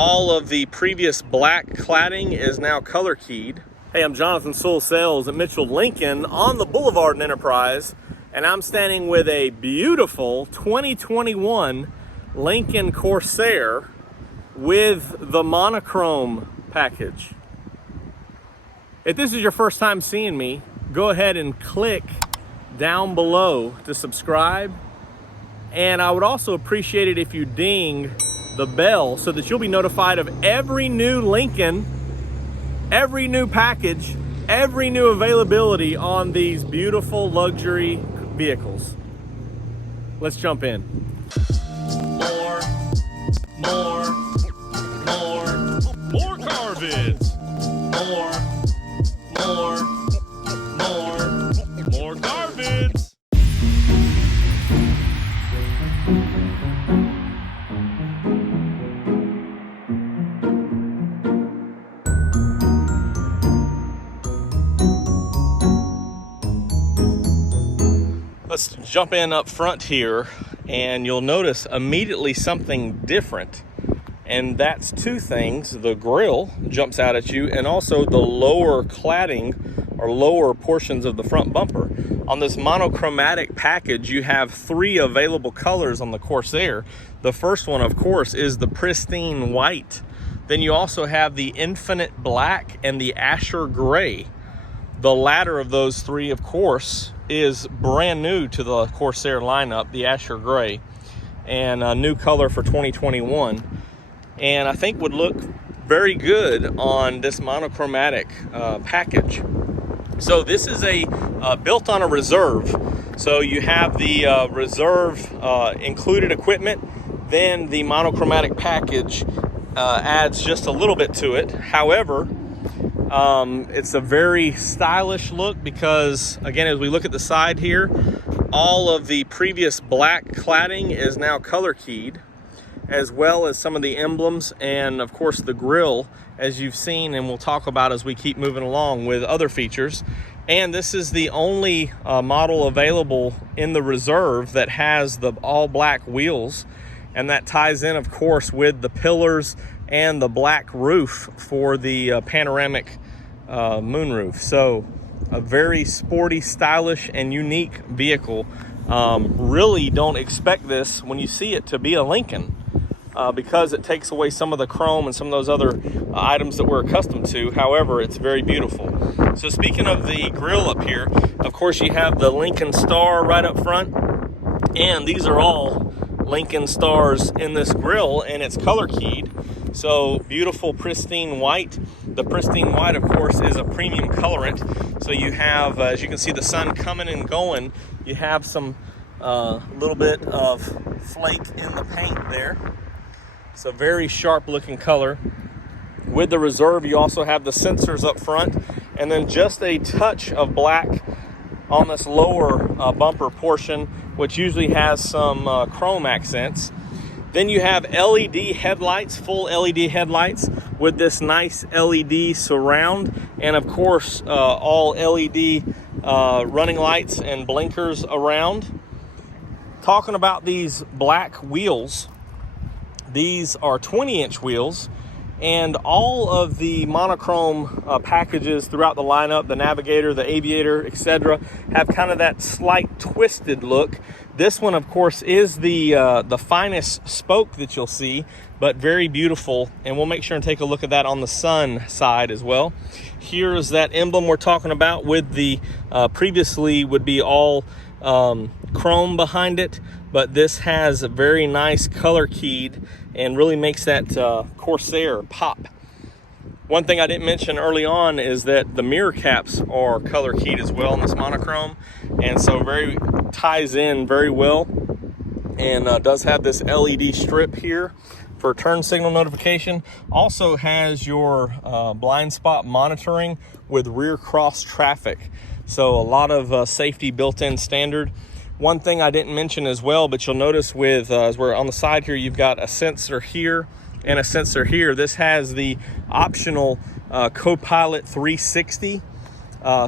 all of the previous black cladding is now color keyed. Hey, I'm Jonathan Sewell Sales at Mitchell Lincoln on the Boulevard in Enterprise, and I'm standing with a beautiful 2021 Lincoln Corsair with the monochrome package. If this is your first time seeing me, go ahead and click down below to subscribe. And I would also appreciate it if you ding the bell so that you'll be notified of every new Lincoln, every new package, every new availability on these beautiful luxury vehicles. Let's jump in. More car vids. More car vids. Let's jump in up front here, and you'll notice immediately something different. And that's two things. The grille jumps out at you, and also the lower cladding or lower portions of the front bumper. On this monochromatic package, you have three available colors on the Corsair. The first one, of course, is the Pristine White. Then you also have the Infinite Black and the Asher Gray. The latter of those three, of course, is brand new to the Corsair lineup, the Asher Gray, and a new color for 2021. And I think would look very good on this monochromatic package. So this is a built on a reserve. So you have the reserve included equipment, then the monochromatic package adds just a little bit to it. However, it's a very stylish look because, again, as we look at the side here, all of the previous black cladding is now color keyed, as well as some of the emblems and, of course, the grille, as you've seen and we'll talk about as we keep moving along with other features. And this is the only model available in the reserve that has the all black wheels, and that ties in, of course, with the pillars and the black roof for the panoramic moonroof. So a very sporty, stylish, and unique vehicle. Really don't expect this when you see it to be a Lincoln because it takes away some of the chrome and some of those other items that we're accustomed to. However, it's very beautiful. So speaking of the grille up here, of course you have the Lincoln Star right up front, and these are all Lincoln Stars in this grille, and it's color keyed. So beautiful pristine white. The pristine white, of course, is a premium colorant. So you have, as you can see, the sun coming and going. You have some little bit of flake in the paint there. It's a very sharp looking color. With the reserve, you also have the sensors up front, and then just a touch of black on this lower bumper portion, which usually has some chrome accents. Then you have LED headlights, full LED headlights with this nice LED surround, and of course all LED running lights and blinkers around. Talking about these black wheels, these are 20-inch wheels, and all of the monochrome packages throughout the lineup, the Navigator, the Aviator, etc., have kind of that slight twisted look. This one, of course, is the finest spoke that you'll see, but very beautiful, and we'll make sure and take a look at that on the sun side as well. Here's that emblem we're talking about with the previously would be all chrome behind it, but this has a very nice color keyed and really makes that Corsair pop. One thing I didn't mention early on is that the mirror caps are color keyed as well in this monochrome, and so very ties in very well, and does have this LED strip here for turn signal notification. Also has your blind spot monitoring with rear cross traffic, so a lot of safety built in standard. One thing I didn't mention as well, but you'll notice with as we're on the side here, you've got a sensor here and a sensor here. This has the optional Copilot 360,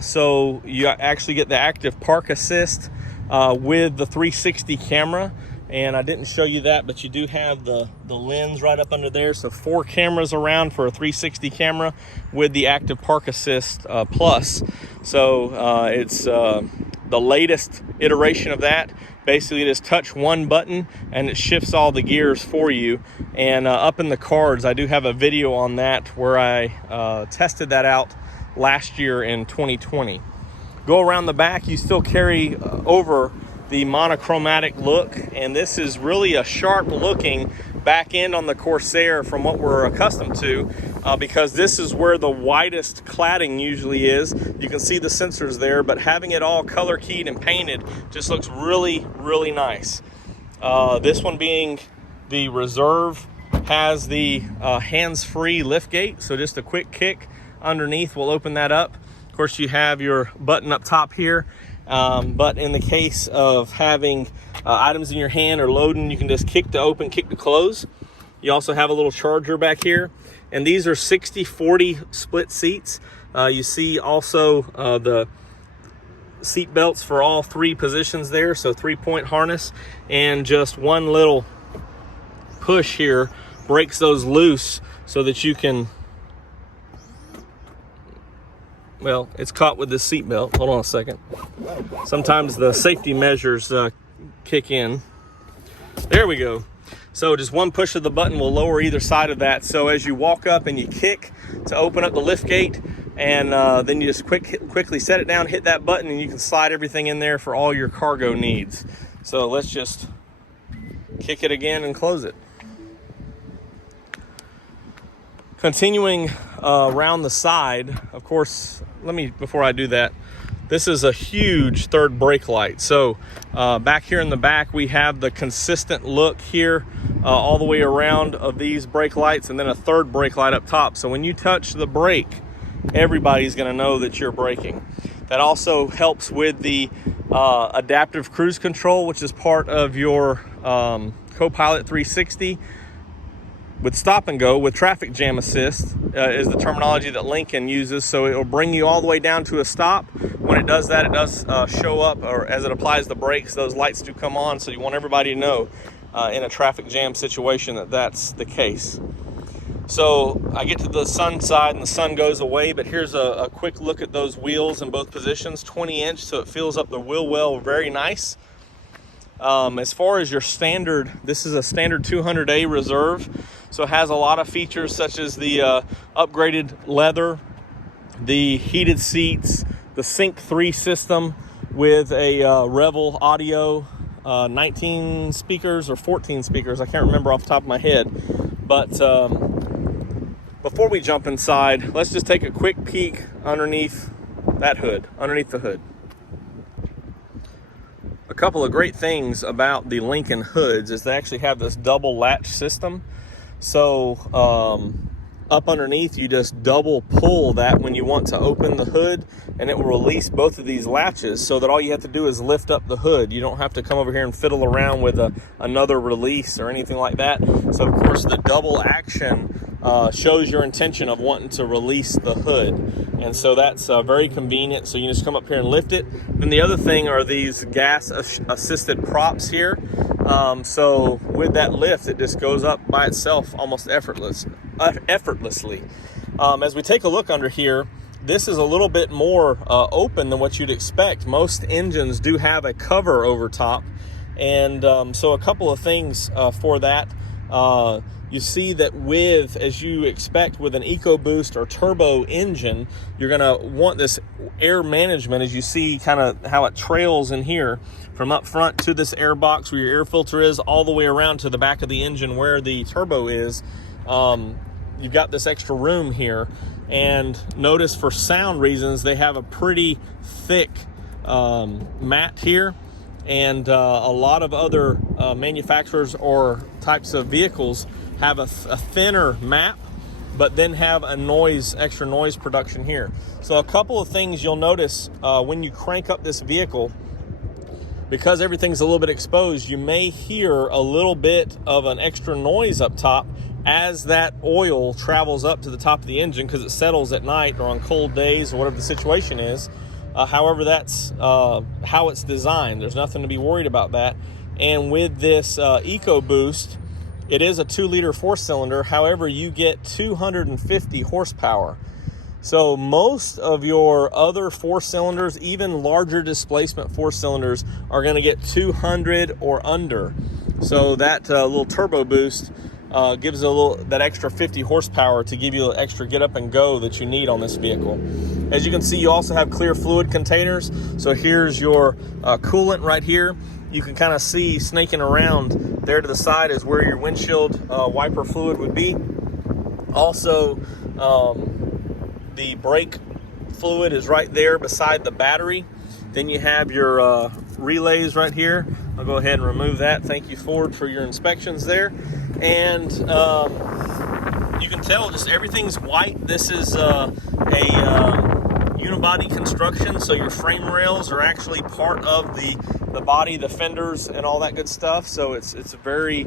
so you actually get the active park assist with the 360 camera, And I didn't show you that, but you do have the lens right up under there. So 4 cameras around for a 360 camera with the active park assist plus. So it's the latest iteration of that. Basically just touch one button and it shifts all the gears for you. And up in the cards, I do have a video on that where I tested that out last year in 2020. Go around the back, you still carry over the monochromatic look, and this is really a sharp looking back end on the Corsair from what we're accustomed to, because this is where the widest cladding usually is. You can see the sensors there, but having it all color keyed and painted just looks really, really nice. This one being the Reserve has the hands-free lift gate, so just a quick kick underneath will open that up. Of course, you have your button up top here. But in the case of having items in your hand or loading, you can just kick to open, kick to close. You also have a little charger back here. And these are 60-40 split seats. You see also the seat belts for all 3 positions there. So 3-point harness, and just one little push here breaks those loose so that you can, well, it's caught with this seat belt. Hold on a second. Sometimes the safety measures kick in. There we go. So just one push of the button will lower either side of that. So as you walk up and you kick to open up the lift gate, and then you just quickly set it down, hit that button, and you can slide everything in there for all your cargo needs. So let's just kick it again and close it. Continuing around the side, of course, before I do that, this is a huge third brake light. So back here in the back, we have the consistent look here all the way around of these brake lights, and then a third brake light up top. So when you touch the brake, everybody's gonna know that you're braking. That also helps with the adaptive cruise control, which is part of your Copilot 360. With stop and go, with traffic jam assist is the terminology that Lincoln uses. So it will bring you all the way down to a stop. When it does that, it does show up, or as it applies the brakes, those lights do come on. So you want everybody to know in a traffic jam situation that that's the case. So I get to the sun side and the sun goes away, but here's a quick look at those wheels in both positions, 20-inch, so it fills up the wheel well, very nice. As far as your standard, this is a standard 200A Reserve, so it has a lot of features such as the upgraded leather, the heated seats, the Sync 3 system with a Revel audio, 19 speakers or 14 speakers, I can't remember off the top of my head. But before we jump inside, let's just take a quick peek underneath that hood, underneath the hood. A couple of great things about the Lincoln hoods is they actually have this double latch system. So up underneath, you just double pull that when you want to open the hood, and it will release both of these latches, so that all you have to do is lift up the hood. You don't have to come over here and fiddle around with another release or anything like that. So of course the double action shows your intention of wanting to release the hood, and so that's very convenient. So you just come up here and lift it. Then the other thing are these gas assisted props here. So with that lift, it just goes up by itself almost effortlessly. As we take a look under here, this is a little bit more open than what you'd expect. Most engines do have a cover over top, and so a couple of things for that. You see that with, as you expect with an EcoBoost or turbo engine, you're gonna want this air management, as you see kind of how it trails in here from up front to this air box where your air filter is, all the way around to the back of the engine where the turbo is. You've got this extra room here, and notice for sound reasons, they have a pretty thick mat here. And a lot of other manufacturers or types of vehicles have a thinner map, but then have a extra noise production here. So a couple of things you'll notice when you crank up this vehicle, because everything's a little bit exposed, you may hear a little bit of an extra noise up top as that oil travels up to the top of the engine, because it settles at night or on cold days or whatever the situation is. However, that's how it's designed. There's nothing to be worried about that. And with this EcoBoost, it is a 2-liter 4-cylinder. However, you get 250 horsepower. So most of your other 4-cylinders, even larger displacement 4-cylinders, are going to get 200 or under. So that little turbo boost gives that extra 50 horsepower to give you an extra get up and go that you need on this vehicle. As you can see, you also have clear fluid containers. So here's your coolant right here. You can kind of see snaking around there to the side is where your windshield wiper fluid would be. Also, the brake fluid is right there beside the battery. Then you have your relays right here. I'll go ahead and remove that. Thank you, Ford, for your inspections there. And you can tell just everything's white. This is a unibody construction, so your frame rails are actually part of the body, the fenders, and all that good stuff. So it's very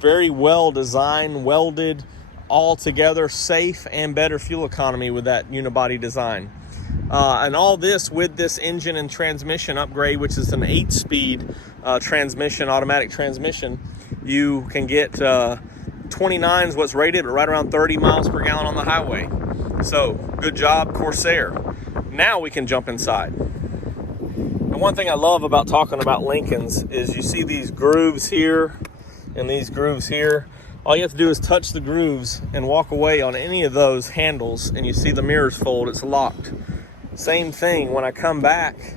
very well designed, welded, all together, safe and better fuel economy with that unibody design. And all this with this engine and transmission upgrade, which is an 8-speed transmission, automatic transmission. You can get 29 is what's rated, but right around 30 miles per gallon on the highway. So good job, Corsair. Now we can jump inside. And one thing I love about talking about Lincolns is you see these grooves here and these grooves here. All you have to do is touch the grooves and walk away on any of those handles, and you see the mirrors fold. It's locked. Same thing, when I come back,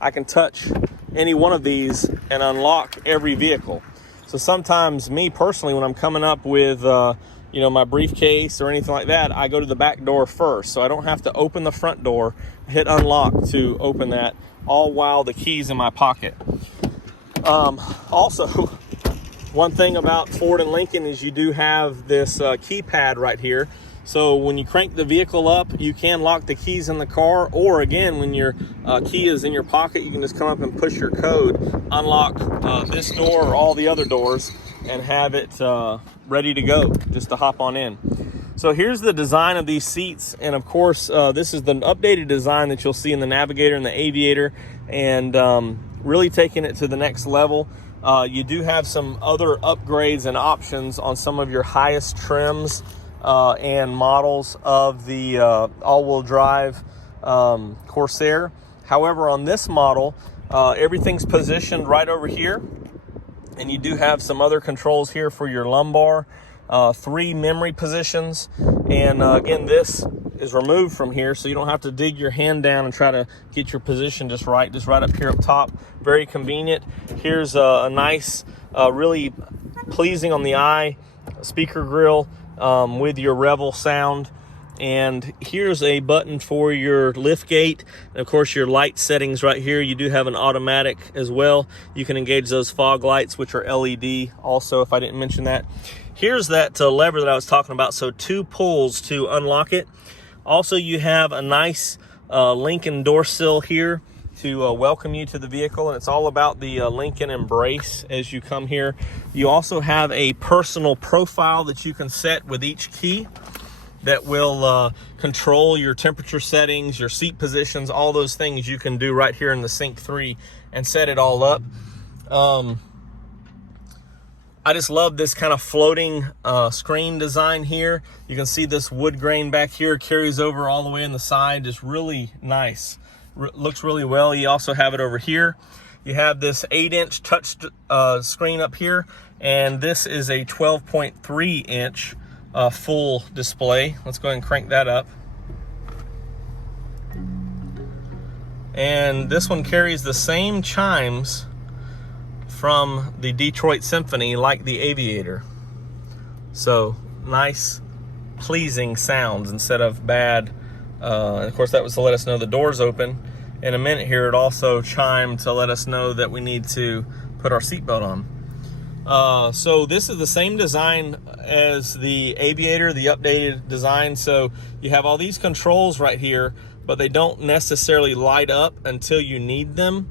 I can touch any one of these and unlock every vehicle. So sometimes, me personally, when I'm coming up with my briefcase or anything like that, I go to the back door first, so I don't have to open the front door, hit unlock to open that, all while the key's in my pocket. Also, one thing about Ford and Lincoln is you do have this keypad right here. So when you crank the vehicle up, you can lock the keys in the car, or again, when your key is in your pocket, you can just come up and push your code, unlock this door or all the other doors, and have it ready to go, just to hop on in. So here's the design of these seats, and of course, this is the updated design that you'll see in the Navigator and the Aviator, and really taking it to the next level. You do have some other upgrades and options on some of your highest trims and models of the all-wheel drive Corsair. However, on this model, everything's positioned right over here, and you do have some other controls here for your lumbar, 3 memory positions, and again, this is removed from here, so you don't have to dig your hand down and try to get your position just right up here up top. Very convenient. Here's a nice, really pleasing on the eye speaker grill with your Revel sound. And here's a button for your lift gate. And of course, your light settings right here. You do have an automatic as well. You can engage those fog lights, which are LED also, if I didn't mention that. Here's that lever that I was talking about. So 2 pulls to unlock it. Also, you have a nice Lincoln door sill here to welcome you to the vehicle, and it's all about the Lincoln embrace as you come here. You also have a personal profile that you can set with each key that will control your temperature settings, your seat positions, all those things you can do right here in the Sync 3 and set it all up. I just love this kind of floating screen design here. You can see this wood grain back here carries over all the way in the side. Just really nice. Looks really well. You also have it over here. You have this 8-inch touch screen up here, and this is a 12.3-inch full display. Let's go ahead and crank that up. And this one carries the same chimes from the Detroit Symphony like the Aviator. So nice, pleasing sounds instead of bad. And of course, that was to let us know the door's open. In a minute here, it also chimed to let us know that we need to put our seatbelt on. So this is the same design as the Aviator, the updated design. So you have all these controls right here, but they don't necessarily light up until you need them.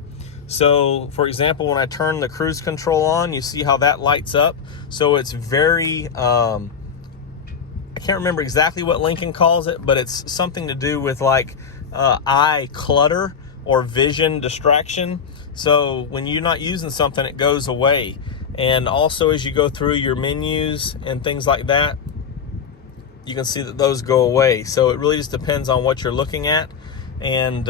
So for example, when I turn the cruise control on, you see how that lights up. So it's very, I can't remember exactly what Lincoln calls it, but it's something to do with like eye clutter or vision distraction. So when you're not using something, it goes away. And also as you go through your menus and things like that, you can see that those go away. So it really just depends on what you're looking at and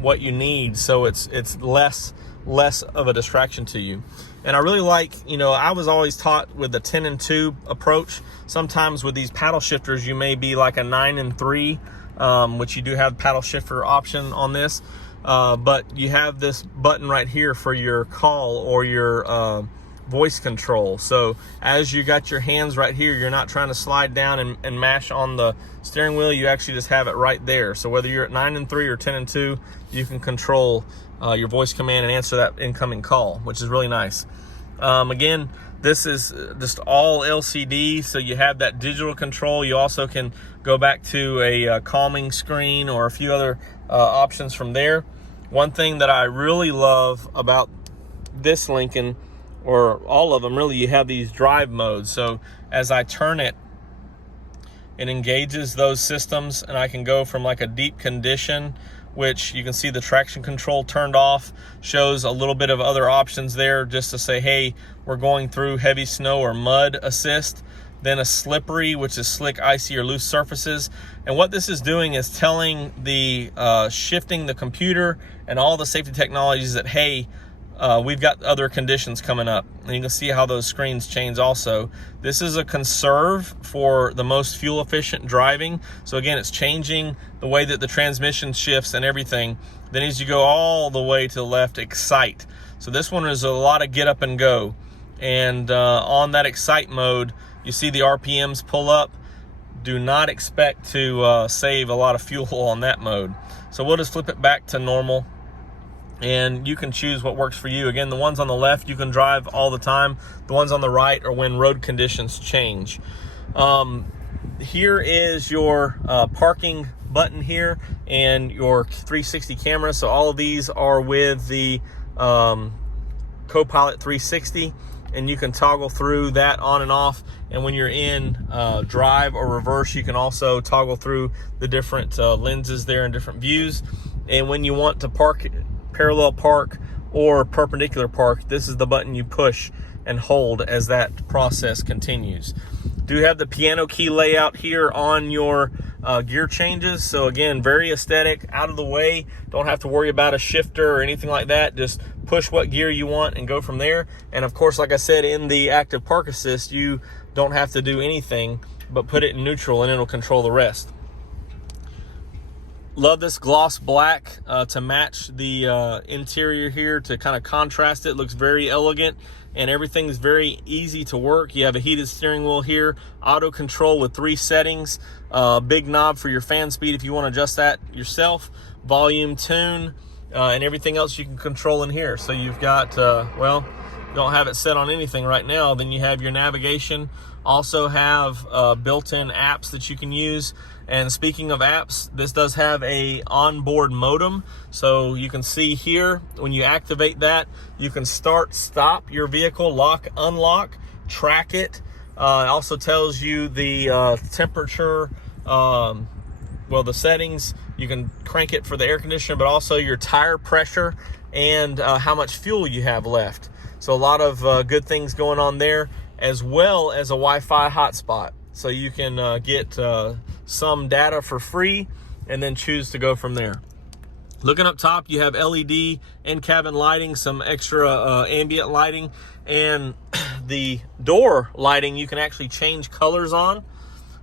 what you need. So it's less of a distraction to you. And I really like, I was always taught with the 10 and 2 approach. Sometimes with these paddle shifters, you may be like a 9 and 3, which you do have paddle shifter option on this. But you have this button right here for your call or your voice control. So as you got your hands right here, you're not trying to slide down and mash on the steering wheel. You actually just have it right there. So whether you're at 9 and 3 or 10 and 2, you can control your voice command and answer that incoming call, which is really nice. Again, this is just all LCD, so you have that digital control. You also can go back to a calming screen or a few other options from there. One thing that I really love about this Lincoln, or all of them really, you have these drive modes. So as I turn it, it engages those systems, and I can go from like a deep condition, which you can see the traction control turned off, shows a little bit of other options there just to say, hey, we're going through heavy snow or mud assist. Then a slippery, which is slick, icy, or loose surfaces. And what this is doing is telling the shifting the computer and all the safety technologies that, hey, we've got other conditions coming up. And you can see how those screens change also. This is a conserve for the most fuel efficient driving. So again, it's changing the way that the transmission shifts and everything. Then as you go all the way to the left, excite. So this one is a lot of get up and go. And on that excite mode, you see the RPMs pull up. Do not expect to save a lot of fuel on that mode. So we'll just flip it back to normal, and you can choose what works for you. Again, the ones on the left you can drive all the time. The ones on the right are when road conditions change. Here is your parking button here and your 360 camera. So all of these are with the Copilot 360, and you can toggle through that on and off. And when you're in drive or reverse, you can also toggle through the different lenses there and different views. And when you want to park, parallel park or perpendicular park, this is the button you push and hold as that process continues. Do have the piano key layout here on your gear changes. So again, very aesthetic, out of the way. Don't have to worry about a shifter or anything like that. Just push what gear you want and go from there. And of course, like I said, in the active park assist, you don't have to do anything but put it in neutral and it'll control the rest. Love this gloss black to match the interior here, to kind of contrast it. Looks very elegant, and everything's very easy to work. You have a heated steering wheel here, auto control with 3 settings, big knob for your fan speed if you want to adjust that yourself, volume, tune, and everything else you can control in here. So you've got, well, you don't have it set on anything right now. Then you have your navigation. Also have built-in apps that you can use. And speaking of apps, this does have a onboard modem. So you can see here, when you activate that, you can start, stop your vehicle, lock, unlock, track it. It also tells you the temperature, the settings. You can crank it for the air conditioner, but also your tire pressure and how much fuel you have left. So a lot of good things going on there, as well as a Wi-Fi hotspot. So you can get some data for free and then choose to go from there. Looking up top, you have LED and cabin lighting, some extra ambient lighting, and the door lighting you can actually change colors on.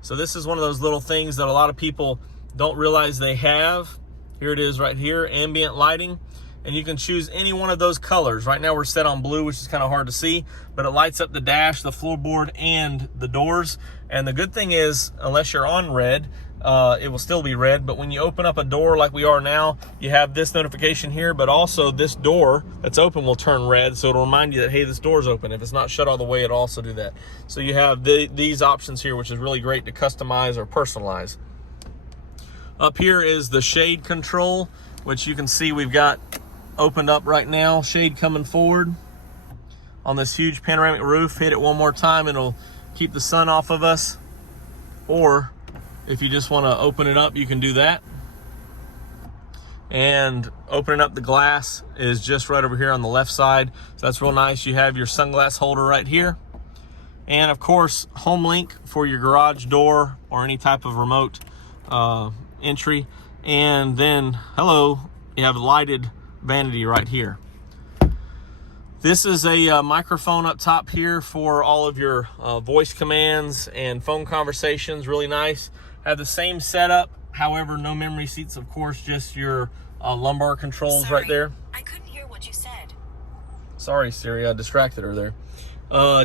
So this is one of those little things that a lot of people don't realize they have. Here it is right here, ambient lighting. And you can choose any one of those colors. Right now we're set on blue, which is kind of hard to see, but it lights up the dash, the floorboard, and the doors. And the good thing is, unless you're on red, it will still be red. But when you open up a door like we are now, you have this notification here, but also this door that's open will turn red. So it'll remind you that, hey, this door's open. If it's not shut all the way, it'll also do that. So you have these options here, which is really great to customize or personalize. Up here is the shade control, which you can see we've got opened up right now. Shade coming forward on this huge panoramic roof. Hit it one more time, it'll keep the sun off of us. Or if you just want to open it up, you can do that. And opening up the glass is just right over here on the left side. So that's real nice. You have your sunglass holder right here. And of course, home link for your garage door or any type of remote entry. And then, hello, you have a lighted vanity right here. This is a microphone up top here for all of your voice commands and phone conversations. Really nice. Have the same setup. However, no memory seats, of course, just your lumbar controls. Sorry, right there. I couldn't hear what you said. Sorry, Siri, I distracted her there.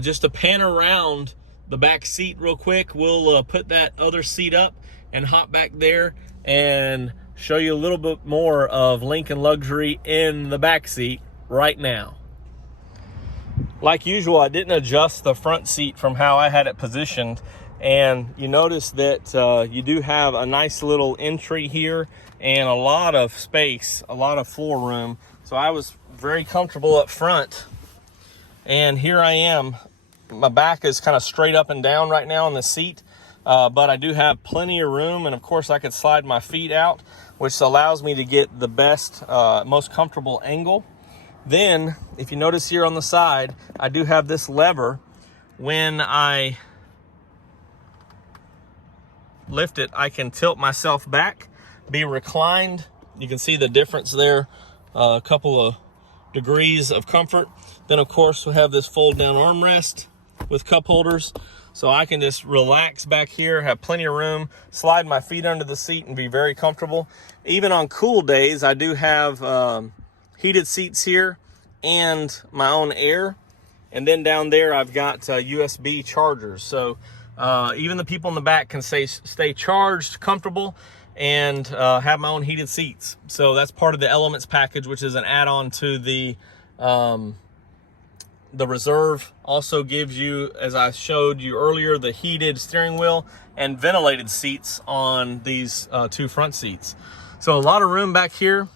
Just to pan around the back seat real quick, we'll put that other seat up and hop back there and show you a little bit more of Lincoln luxury in the back seat right now. Like usual, I didn't adjust the front seat from how I had it positioned. And you notice that you do have a nice little entry here and a lot of space, a lot of floor room. So I was very comfortable up front. And here I am. My back is kind of straight up and down right now on the seat. But I do have plenty of room. And of course I could slide my feet out, which allows me to get the best, most comfortable angle. Then, if you notice here on the side, I do have this lever. When I lift it, I can tilt myself back, be reclined. You can see the difference there, a couple of degrees of comfort. Then of course we have this fold down armrest with cup holders, so I can just relax back here, have plenty of room, slide my feet under the seat and be very comfortable. Even on cool days, I do have heated seats here and my own air. And then down there I've got USB chargers, so even the people in the back can stay charged, comfortable, and have my own heated seats. So that's part of the Elements package, which is an add-on to the Reserve. Also gives you, as I showed you earlier, the heated steering wheel and ventilated seats on these two front seats. So a lot of room back here.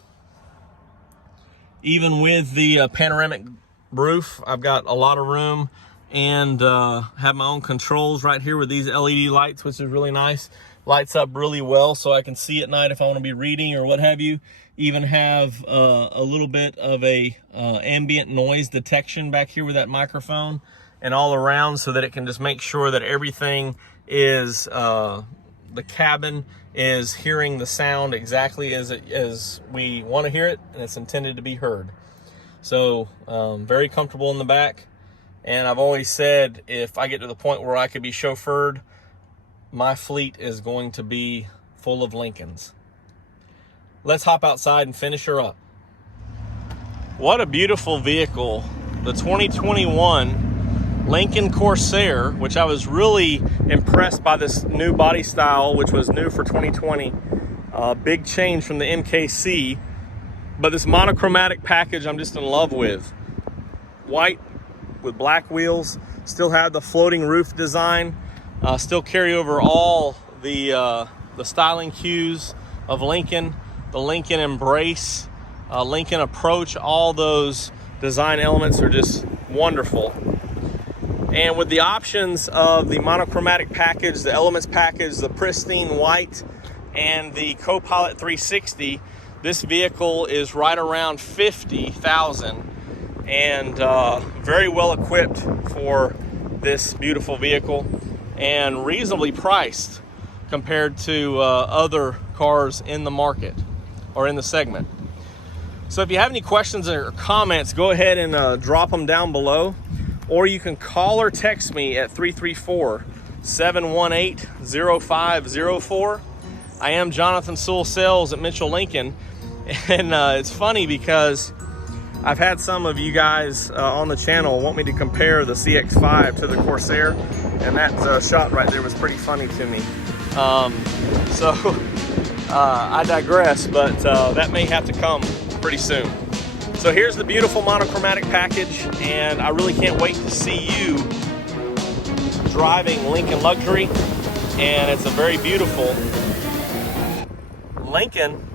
Even with the panoramic roof, I've got a lot of room. And have my own controls right here with these LED lights, which is really nice. Lights up really well so I can see at night if I want to be reading or what have you. Even have a little bit of a ambient noise detection back here with that microphone and all around, so that it can just make sure that everything is, the cabin is hearing the sound exactly as we want to hear it and it's intended to be heard. So very comfortable in the back. And I've always said, if I get to the point where I could be chauffeured, my fleet is going to be full of Lincolns. Let's hop outside and finish her up. What a beautiful vehicle. The 2021 Lincoln Corsair, which I was really impressed by this new body style, which was new for 2020. Big change from the MKC. But this monochromatic package I'm just in love with. White with black wheels, still have the floating roof design, still carry over all the styling cues of Lincoln, the Lincoln Embrace, Lincoln Approach. All those design elements are just wonderful. And with the options of the monochromatic package, the Elements package, the Pristine White, and the Copilot 360, this vehicle is right around $50,000. And very well equipped for this beautiful vehicle and reasonably priced compared to other cars in the market or in the segment. So if you have any questions or comments, go ahead and drop them down below, or you can call or text me at 334-718-0504. I am Jonathan Sewell Sales at Mitchell Lincoln, and it's funny because I've had some of you guys on the channel want me to compare the CX-5 to the Corsair, and that shot right there was pretty funny to me. I digress, but that may have to come pretty soon. So here's the beautiful monochromatic package, and I really can't wait to see you driving Lincoln Luxury, and it's a very beautiful Lincoln.